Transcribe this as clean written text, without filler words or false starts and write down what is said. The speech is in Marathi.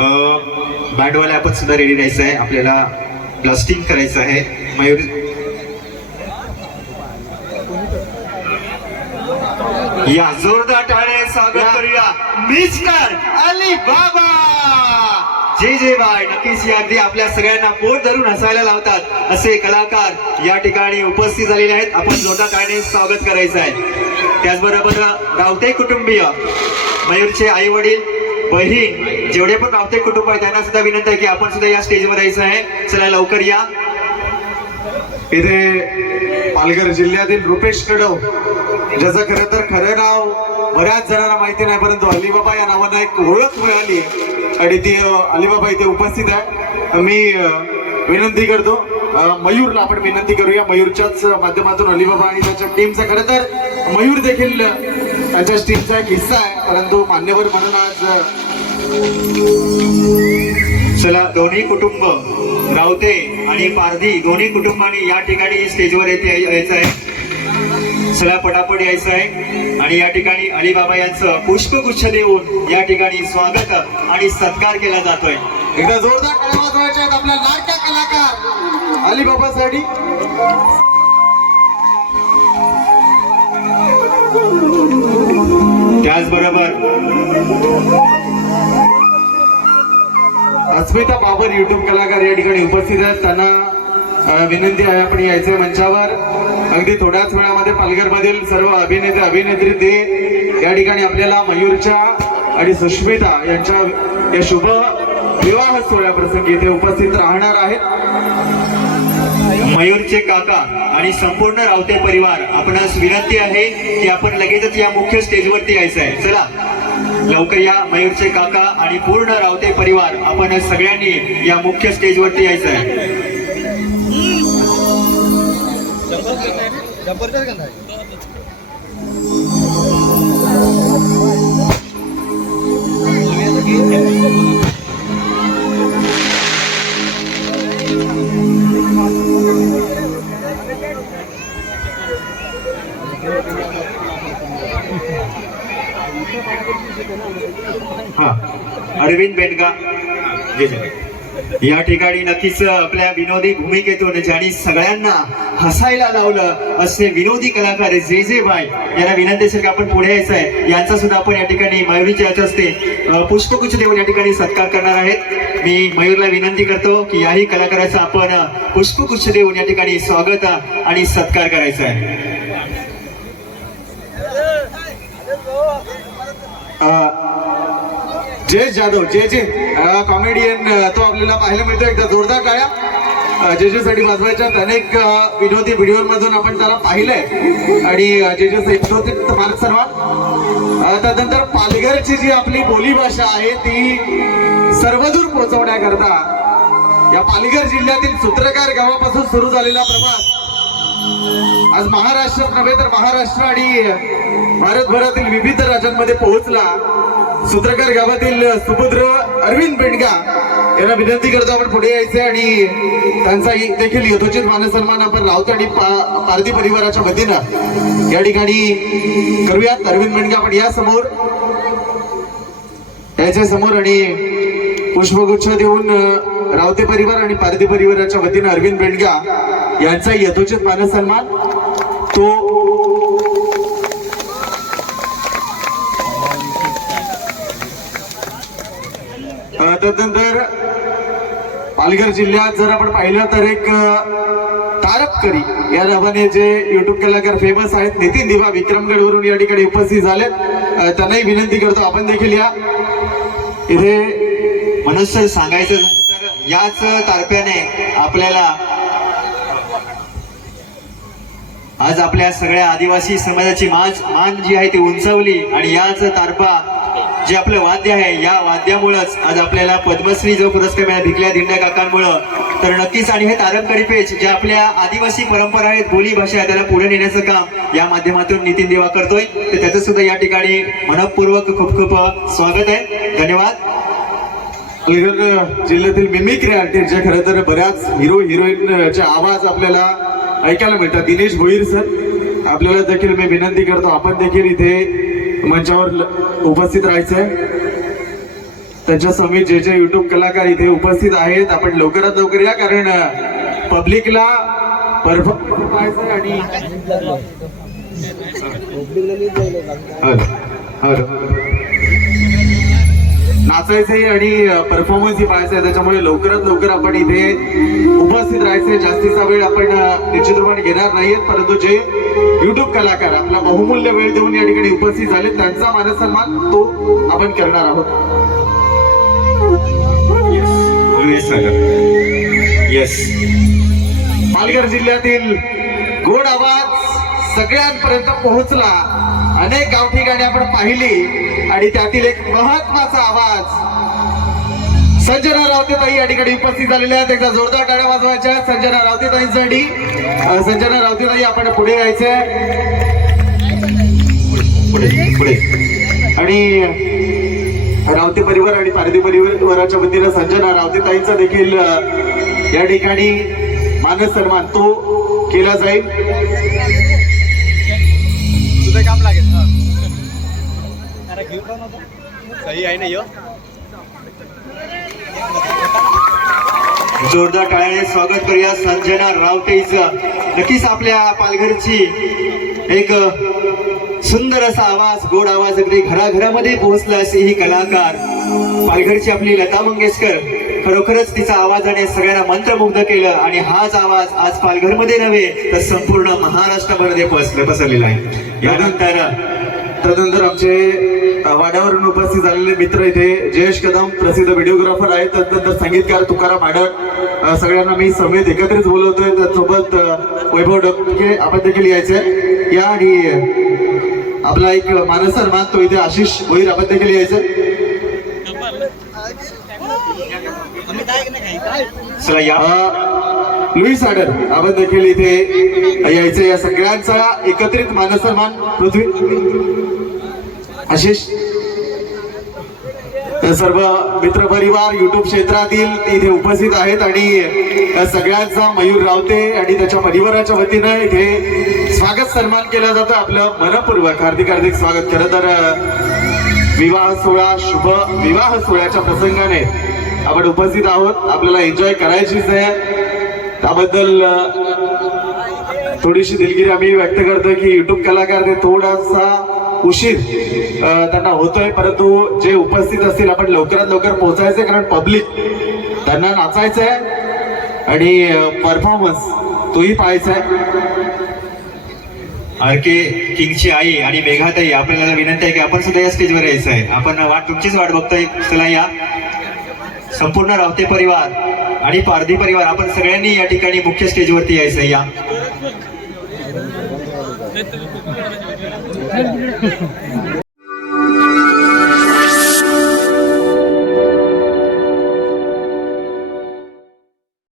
बँडवाले आपण सुद्धा रेडी राहायचं आहे, आपल्याला ब्लास्टिंग करायचं आहे. मयूर या जोरदार टाळ्या स्वागत करूया मिस्टर अली बाबा. जे जे बाय नक्कीच या अगदी आपल्या सगळ्यांना पोट धरून हसायला लावतात असे कलाकार या ठिकाणी उपस्थित झालेले आहेत. आपण जोरदार टाळ्याने स्वागत करायचं आहे. त्याचबरोबर रावते कुटुंबीय, मयूरचे आई वडील, बहीण, जेवढे पण रावते कुटुंब आहेत त्यांना सुद्धा विनंती आहे की आपण सुद्धा या स्टेजवर यायचं आहे. चला लवकर या. इथे पालघर जिल्ह्यातील रुपेश कडव, ज्याचं खरं नाव बऱ्याच जणांना माहिती नाही, परंतु अलीबाबा या नावानं एक ओळख मिळाली आणि ती अलीबाबा इथे उपस्थित आहे. मी विनंती करतो मयूरला, आपण विनंती करूया मयूरच्याच माध्यमातून अलीबाबा आणि त्याच्या टीमचा. खरं तर मयूर देखील त्याच्या टीमचा एक हिस्सा आहे, परंतु मान्यवर म्हणून आज चला दोन्ही कुटुंब रावते आणि पारधी दोन्ही कुटुंबांनी या ठिकाणी स्टेजवर यायचं आहे. चला पटापट यायचं आहे आणि या ठिकाणी अलीबाबा यांचं पुष्पगुच्छ देऊन या ठिकाणी स्वागत आणि सत्कार केला जातोय. एकदा जोरदार टाळ्या वाजवायच्या आहेत आपल्या लाडक्या कलाकार अलीबाबासाठी. त्याचबरोबर अस्मिता बाबर युट्यूब कलाकार या ठिकाणी उपस्थित आहेत. त्यांना विनंती आहे आपण यायचं मंचावर. अगदी थोड्याच वेळामध्ये पालघरमधील सर्व अभिनेते अभिनेत्री ते या ठिकाणी आपल्याला मयूरच्या आणि सुष्मिता यांच्या या शुभ विवाह सोहळ्याप्रसंगी इथे उपस्थित राहणार आहेत. मयूरचे काका आणि संपूर्ण रावते परिवार, आपणास विनंती आहे की आपण लगेचच या मुख्य स्टेजवरती यायचं आहे. चला लवकर या. मयूरचे काका आणि पूर्ण रावते परिवार, आपण सगळ्यांनी या मुख्य स्टेजवरती यायचं आहे. हा अरविंद बेंडगा या ठिकाणी नक्कीच आपल्या विनोदी भूमिकेतून ज्यांनी सगळ्यांना हसायला लावलं असे विनोदी कलाकार जे जे बाय यांना विनंती असेल की आपण पुढे यायचं आहे. यांचा सुद्धा आपण या ठिकाणी मयूरच्या याच्या हस्ते पुष्पगुच्छ देऊन या ठिकाणी सत्कार करणार आहेत. मी मयूरला विनंती करतो की याही कलाकाराचा आपण पुष्पगुच्छ देऊन या ठिकाणी स्वागत आणि सत्कार करायचा आहे. जय जाधव जे कॉमेडियन तो आपल्याला पाहायला मिळतो. एकदा जोरदार टाळ्या जे साठी वाजवायच्यात. अनेक विनोदी व्हिडिओमधून आपण त्याला पाहिलंय आणि जे मार्ग सर्वात. त्यानंतर पालघरची जी आपली बोलीभाषा आहे ती सर्वदूर पोहोचवण्याकरता या पालघर जिल्ह्यातील सूत्रकार गावापासून सुरू झालेला प्रवास आज महाराष्ट्रात नव्हे तर महाराष्ट्र आणि भारतभरातील विविध राज्यांमध्ये पोहोचला. सूत्रकार गावातील सुपुत्र अरविंद बेंडगा यांना विनंती करतो आपण पुढे यायचे आणि त्यांचा देखील यथोचित मानसन्मान आपण रावते आणि पारधी परिवाराच्या वतीनं या ठिकाणी करूयात. अरविंद बेंडगा आपण या समोर याच्या समोर आणि पुष्पगुच्छ देऊन रावते परिवार आणि पारधी परिवाराच्या वतीनं अरविंद बेंडगा यांचा यथोचित मानसन्मान तो त्यानंतर पालघर जिल्ह्यात जर आपण पाहिलं तर एक तारपकरी या नावाने जे युट्यूब कलाकार फेमस आहेत नितीन दिवा विक्रमगडवरून या ठिकाणी उपस्थित झालेत. त्यांनाही विनंती करतो आपण देखील या. इथे मनुष्य सांगायचं झालं तर याच तारप्याने आपल्याला आज आपल्या सगळ्या आदिवासी समाजाची मान जी आहे ती उंचावली आणि याच तारपा जे आपलं वाद्य आहे या वाद्यामुळेच आज आपल्याला पद्मश्री जो पुरस्कार मिळाला भिकल्या दिंड्या काकांमुळं. तर नक्कीच आणि हे तारपकरी पेच जे आपल्या आदिवासी परंपरा आहेत, बोली भाषा आहे, त्याला पुढे नेण्याचं काम या माध्यमातून नितीन देवा करतोय. तर त्याचं सुद्धा या ठिकाणी मनपूर्वक खूप खूप स्वागत आहे. धन्यवाद. पालघर जिल्ह्यातील मिमिक्री आर्टिस्ट जे खरं तर बऱ्याच हिरो हिरोईनचे आवाज आपल्याला ऐकायला मिळतात. दिनेश भोईर सर आपल्याला देखील मी विनंती करतो आपण देखील इथे मंचावर उपस्थित राहायचंय. त्यांच्या समेत जे जे युट्यूब कलाकार इथे उपस्थित आहेत, आपण लवकरात लवकर या, कारण पब्लिकला परफॉर्म आणि नाचायचंही आणि परफॉर्मन्सही पाहायचंय, त्याच्यामुळे लवकरात लवकर आपण इथे उपस्थित राहायचंय. जास्तीचा वेळ आपण निश्चितपणे घेणार नाहीये, परंतु जे युट्यूब कलाकार आपला बहुमूल्य वेळ देऊन या ठिकाणी उपस्थित झाले त्यांचा मानसन्मान तो आपण करणार आहोत. येस, पालघर जिल्ह्यातील गोड आवाज सगळ्यांपर्यंत पोहोचला. अनेक गाव ठिकाणी आपण पाहिली आणि त्यातील एक महत्वाचा आवाज संजना रावतेताई या ठिकाणी उपस्थित झालेल्या आहेत. एकदा जोरदार टाळ्या वाजवायच्या संजना रावतेताईंसाठी. संजना रावतेताई आपण पुढे यायचंय पुढे. आणि रावते परिवार आणि पारधी परिवाराच्या वतीनं संजना रावतेताईंचा देखील या ठिकाणी मानस सन्मान तो केला जाईल. तुझं काम लागेल सही आहे ना यो. जोरदार टाळ्याने स्वागत करूया संजना रावतेचं. नक्कीच आपल्या पालघरची एक सुंदर असा आवाज, गोड आवाज अगदी घराघरामध्ये पोहोचला असे ही कलाकार पालघरची आपली लता मंगेशकर. खरोखरच तिचा आवाजाने सगळ्यांना मंत्रमुग्ध केलं आणि हाच आवाज आज पालघरमध्ये नव्हे तर संपूर्ण महाराष्ट्रामध्ये पसरलेला आहे. त्यानंतर आमचे वाड्यावरून उपस्थित झालेले मित्र इथे जयेश कदम प्रसिद्ध व्हिडिओग्राफर आहेत, त्यानंतर संगीतकार तुकाराम आडळ, सगळ्यांना मी समेत एकत्रित बोलवतोय. त्यासोबत वैभव डबके आपण देखील यायचंय या, आणि आपला एक मानसन्मान तो इथे आशिष भोईर आपण देखील यायचं. चला या. लुईस आडर आपण देखील इथे यायचं. या सगळ्यांचा एकत्रित मानसन्मान पृथ्वी आशिष, सर्व मित्र परिवार युट्यूब क्षेत्रातील इथे उपस्थित आहेत आणि या सगळ्यांचा मयूर रावते आणि त्याच्या परिवाराच्या वतीनं इथे स्वागत सन्मान केला जातं. आपलं मनपूर्वक हार्दिक हार्दिक स्वागत. खरं तर विवाह सोहळा, शुभ विवाह सोहळ्याच्या प्रसंगाने आपण उपस्थित आहोत. आपल्याला एन्जॉय करायचीच आहे, त्याबद्दल थोडीशी दिलगिरी आम्ही व्यक्त करतोय की युट्यूब कलाकार ते थोडासा उशीर त्यांना होतोय, परंतु जे उपस्थित असतील आपण लवकरात लवकर पोहोचायचंय, कारण पब्लिक त्यांना नाचायचंय आणि परफॉर्मन्स तोही पाहायचा आहे. आरके किंगची आई आणि मेघाताई आपल्याला विनंती आहे की आपण सुद्धा या स्टेजवर यायचं आहे. आपण तुमचीच वाट बघतोय. चला या. संपूर्ण रावते परिवार आणि पारधी परिवार आपण सगळ्यांनी या ठिकाणी मुख्य स्टेजवरती यायचं या.